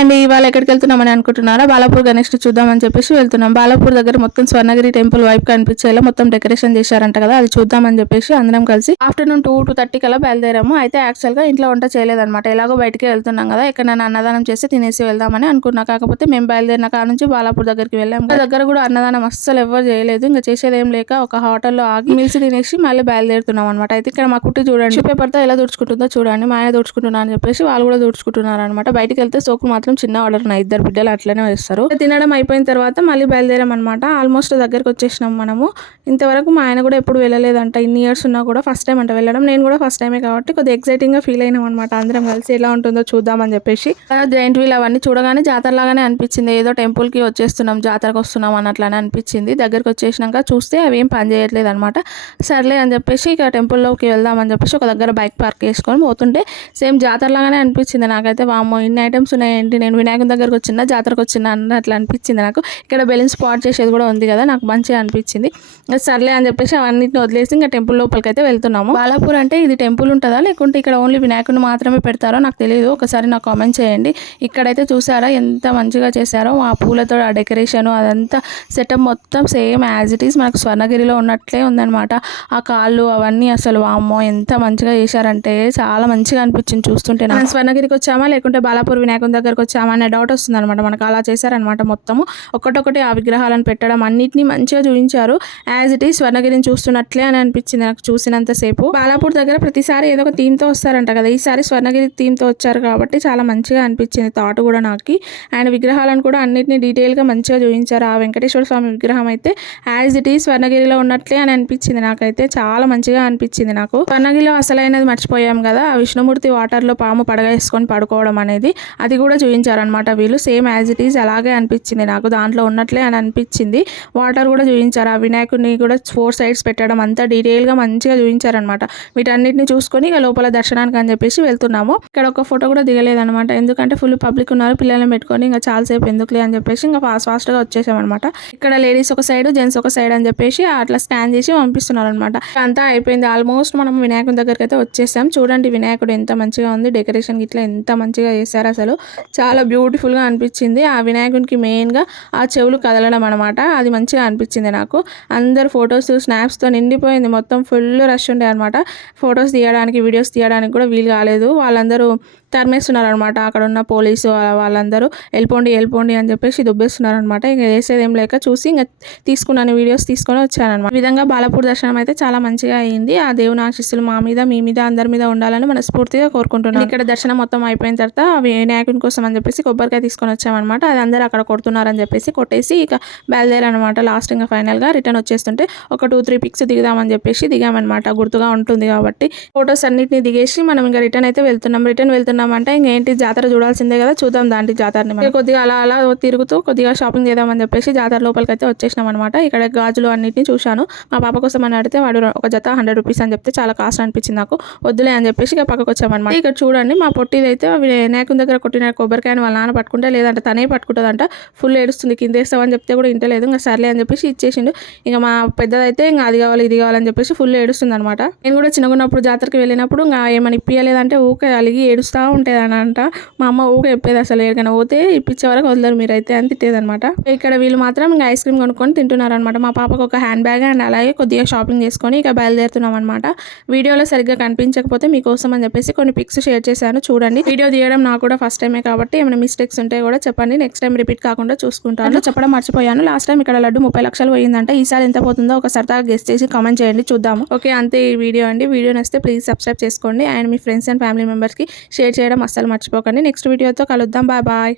అండి ఇవాళ ఎక్కడికి వెళ్తున్నామని అనుకుంటున్నారా? బాలాపూర్ గణేష్ చూద్దామని చెప్పేసి వెళ్తున్నాం. బాలాపూర్ దగ్గర మొత్తం స్వర్ణగిరి టెంపుల్ వైపు కనిపించేలా మొత్తం డెకరేషన్ చేశారంట కదా అది చూద్దామని చెప్పేసి అందరం కలిసి ఆఫ్టర్నూన్ టూ టూ థర్టీ కల్లా బయలుదేరాము. అయితే యాక్చువల్గా ఇంట్లో వంట చేయలేదన్నమాట. ఎలాగో బయటికి వెళ్తున్నాం కదా ఇక్కడ నన్ను అన్నదానం చేసి తినేసి వెళ్దామని అనుకున్నా. కాకపోతే మేము బయలుదేరిన కాడ నుంచి బాలాపూర్ దగ్గరికి వెళ్ళాం దగ్గర కూడా అన్నదానం అస్సలు ఎవరు చేయలేదు. ఇంకా చేసేది ఏం లేక ఒక హోటల్లో ఆగి మిల్సి తినేసి మళ్ళీ బయలుదేరుతున్నాం అనమాట అయితే ఇక్కడ మా కుట్టి చూడండి పేపర్తో ఎలా దుడుచుకుంటుందో చూడండి. మా ఆయన దుడుచుకుంటున్నా అని చెప్పేసి వాళ్ళు కూడా దుడుచుకుంటున్నారు అనమాట బయటికి వెళ్తే సోకు మాత్రం చిన్న ఆర్డర్ నా ఇద్దరు బిడ్డలు అట్లనే వేస్తారు. తినడం అయిపోయిన తర్వాత మళ్ళీ బయలుదేరాం అనమాట ఆల్మోస్ట్ దగ్గరకు వచ్చేసినాం మనము. ఇంతవరకు మా ఆయన కూడా ఎప్పుడు వెళ్ళలేదంట. ఇన్ని ఇయర్స్ ఉన్నా కూడా ఫస్ట్ టైం అంట వెళ్ళడం. నేను కూడా ఫస్ట్ టైమే కాబట్టి కొద్దిగా ఎక్సైటింగ్గా ఫీల్ అయినాం అనమాట అందరం కలిసి ఎలా ఉంటుందో చూద్దామని చెప్పేసి. జైంట్ వీల్ అవన్నీ చూడగానే జాతర లాగానే అనిపించింది. ఏదో టెంపుల్కి వచ్చేస్తున్నాం జాతరకు వస్తున్నాం అన్నట్లనే అనిపించింది. దగ్గరకు వచ్చేసినాక చూస్తే అవి ఏం పని చేయట్లేదు అనమాట సర్లే అని చెప్పేసి ఇక టెంపుల్లోకి వెళ్దామని చెప్పేసి ఒక దగ్గర బైక్ పార్క్ చేసుకొని పోతుంటే సేమ్ జాతర లాగానే అనిపించింది నాకైతే. వామ్మో ఇన్ని ఐటమ్స్ ఉన్నాయి ఏంటి నేను వినాయకుని దగ్గరకు వచ్చిన జాతరకు వచ్చిన అన్నట్లు అనిపించింది నాకు. ఇక్కడ బెలూన్ స్పాట్ చేసేది కూడా ఉంది కదా నాకు మంచిగా అనిపించింది. సర్లే అని చెప్పేసి అవన్నిటిని వదిలేసి ఇంకా టెంపుల్ లోపలికి అయితే వెళ్తున్నాము. బాలాపూర్ అంటే ఇది టెంపుల్ ఉంటుందా? లేకుంటే ఇక్కడ ఓన్లీ వినాయకుని మాత్రమే పెడతారో నాకు తెలియదు ఒకసారి నాకు కామెంట్ చేయండి. ఇక్కడైతే చూసారా ఎంత మంచిగా చేశారో. ఆ పూలతో ఆ డెకరేషన్ అదంతా సెటప్ మొత్తం సేమ్ యాజ్ ఇట్ ఈస్. మనకు స్వర్ణగిరిలో ఉన్నట్లే ఉందన్నమాట. ఆ కాళ్ళు అవన్నీ అసలు వామ్మో ఎంత మంచిగా చేశారంటే చాలా మంచిగా అనిపించింది చూస్తుంటే మనం స్వర్ణగిరికి వచ్చామా లేకుంటే బాలాపూర్ వినాయకుని దగ్గరకు అనే డౌట్ వస్తుంది అనమాట మనకు అలా చేశారనమాట మొత్తము. ఒక్కటొక్కటి ఆ విగ్రహాలను పెట్టడం అన్నిటిని మంచిగా చూపించారు. యాజ్ ఇట్ ఈస్ స్వర్ణగిరిని చూస్తున్నట్లే అని అనిపించింది నాకు చూసినంతసేపు బాలాపూర్ దగ్గర ప్రతిసారి ఏదో ఒక థీమ్తో వస్తారంట కదా. ఈసారి స్వర్ణగిరి థీమ్తో వచ్చారు కాబట్టి చాలా మంచిగా అనిపించింది థాట్ కూడా నాకు. అండ్ విగ్రహాలను కూడా అన్నిటిని డీటెయిల్గా మంచిగా చూపించారు ఆ వెంకటేశ్వర స్వామి విగ్రహం అయితే. యాజ్ ఇట్ ఈస్ స్వర్ణగిరిలో ఉన్నట్లే అని అనిపించింది నాకైతే. చాలా మంచిగా అనిపించింది నాకు. స్వర్ణగిరిలో అసలైనది మర్చిపోయాం కదా. ఆ విష్ణుమూర్తి వాటర్లో పాము పడగ వేసుకొని పడుకోవడం అనేది. అది కూడా చూపించారనమాట వీళ్ళు సేమ్ యాజ్ ఇట్ ఈస్ అలాగే అనిపించింది. నాకు దాంట్లో ఉన్నట్లే అని అనిపించింది. వాటర్ కూడా చూపించారు. ఆ వినాయకుడిని కూడా ఫోర్ సైడ్స్ పెట్టడం అంతా డీటెయిల్గా మంచిగా చూపించారనమాట వీటన్నిటిని చూసుకొని ఇక లోపల దర్శనానికి అని చెప్పేసి వెళ్తున్నాము. ఇక్కడ ఒక ఫోటో కూడా దిగలేదనమాట ఎందుకంటే ఫుల్ పబ్లిక్ ఉన్నారు. పిల్లల్ని పెట్టుకొని ఇంకా చాలాసేపు ఎందుకులే అని చెప్పేసి ఇంకా ఫాస్ట్ ఫాస్ట్గా వచ్చేసామన్నమాట. ఇక్కడ లేడీస్ ఒక సైడ్ జెంట్స్ ఒక సైడ్ అని చెప్పేసి అట్లా స్కాన్ చేసి పంపిస్తున్నారు అనమాట అంతా అయిపోయింది. ఆల్మోస్ట్ మనం వినాయకుడి దగ్గరికి అయితే వచ్చేసాం. చూడండి వినాయకుడు ఎంత మంచిగా ఉంది. డెకరేషన్ ఇట్లా ఎంత మంచిగా చేశారు అసలు. చాలా బ్యూటిఫుల్గా అనిపించింది. ఆ వినాయకునికి మెయిన్గా ఆ చెవులు కదలడం అనమాట అది మంచిగా అనిపించింది నాకు. అందరు ఫొటోస్ స్నాప్స్తో నిండిపోయింది. మొత్తం ఫుల్ రష్ ఉండే అనమాట ఫొటోస్ తీయడానికి వీడియోస్ తీయడానికి కూడా వీలు కాలేదు. వాళ్ళందరూ తరిమేస్తున్నారనమాట అక్కడ ఉన్న పోలీసు వాళ్ళందరూ వెళ్ళిపోండి వెళ్ళిపోండి అని చెప్పేసి దుబ్బేస్తున్నారనమాట ఇంకా చేసేది ఏం లేక చూసి ఇంకా తీసుకున్నాను వీడియోస్ తీసుకొని వచ్చాను విధంగా బాలపూర్ దర్శనం అయితే చాలా మంచిగా అయింది. ఆ దేవుని ఆశీస్సులు మా మీద మీ మీద అందరి మీద ఉండాలని మనస్ఫూర్తిగా కోరుకుంటున్నాను. ఇక్కడ దర్శనం మొత్తం అయిపోయిన తర్వాత వినాయకుని కోసం అని చెప్పేసి కొబ్బరికాయ తీసుకొని వచ్చామన్నమాట. అది అందరూ అక్కడ కొడుతున్నారని చెప్పేసి కొట్టేసి ఇక బయలుదేరనమాట లాస్ట్ ఇంకా ఫైనల్గా రిటర్న్ వచ్చేస్తుంటే ఒక టూ త్రీ పిక్స్ దిగుదామని చెప్పేసి దిగామన్నమాట. గుర్తుగా ఉంటుంది కాబట్టి ఫొటోస్ అన్నిటిని దిగేసి మనం ఇంకా రిటర్న్ అయితే వెళ్తున్నాం. రిటర్న్ వెళ్తున్నాం అంటే ఇంకేంటి జాతర చూడాల్సిందే కదా. చూద్దాం దాంటి జాతరని కొద్దిగా అలా అలా తిరుగుతూ కొద్దిగా షాపింగ్ చేద్దామని చెప్పేసి జాతర లోపలికి అయితే వచ్చేసినాం అనమాట ఇక్కడ గాజులు అన్నింటినీ చూశాను. మా పాప కోసం అని అడిగితే వాడు ఒక జత హండ్రెడ్ రూపీస్ అని చెప్తే చాలా కాస్ట్ అనిపించింది నాకు. వద్దులే అని చెప్పేసి ఇక పక్కకు వచ్చామన్నమాట. ఇక్కడ చూడండి మా పొట్టిది అయితే వినాయకుని దగ్గర కొట్టిన ఎవరికైనా వాళ్ళ నాన్న పట్టుకుంటే లేదంటే తనే పట్టుకుంటుందంట ఫుల్ ఏడుస్తుంది కింద వేస్తామని చెప్తే కూడా ఇంటలేదు ఇంకా సర్లే అని చెప్పేసి ఇచ్చేసిండు. ఇంకా మా పెద్దదైతే ఇంకా అది కావాలి ఇది కావాలని చెప్పేసి ఫుల్ ఏడుస్తుంది అనమాట నేను కూడా చిన్నగా ఉన్నప్పుడు జాతరకి వెళ్ళినప్పుడు ఇంకా ఏమైనా ఇప్పియలేదంటే ఊకే అలిగి ఏడుస్తూ ఉంటుంది అని అంట మా అమ్మ ఊకే చెప్పేది అసలు ఎక్కడికైనా పోతే ఇప్పించే వరకు వదలరు మీరైతే అని తిట్టేదనమాట ఇక్కడ వీళ్ళు మాత్రం ఇంకా ఐస్ క్రీమ్ కొనుక్కొని తింటున్నారు అనమాట మా పాపకు ఒక హ్యాండ్ బ్యాగ్ అండ్ అలాగే కొద్దిగా షాపింగ్ చేసుకొని ఇక బయలుదేరుతున్నాం అనమాట వీడియోలో సరిగ్గా కనిపించకపోతే మీకోసం అని చెప్పేసి కొన్ని పిక్స్ షేర్ చేశాను చూడండి. వీడియో తీయడం నాకు కూడా ఫస్ట్ టైమే కాబట్టి ఏమైనా మిస్టేక్స్ ఉంటే కూడా చెప్పండి. నెక్స్ట్ టైం రిపీట్ కాకుండా చూసుకుంటాను. చెప్పడం మర్చిపోయాను. లాస్ట్ టైం ఇక్కడ లడ్డు ముప్పై లక్షలు పోయిందంటే ఈసారి ఎంత పోతుందో ఒక సరదాగా గెస్ట్ చేసి కామెంట్ చేయండి. చూద్దాము. ఓకే అంతే ఈ వీడియో అండి. వీడియో నచ్చితే ప్లీజ్ సబ్స్క్రైబ్ చేసుకోండి. అండ్ మీ ఫ్రెండ్స్ అండ్ ఫ్యామిలీ మెంబర్స్కి షేర్ చేయడం అస్సలు మర్చిపోకండి. నెక్స్ట్ వీడియోతో కలుద్దాం. Bye bye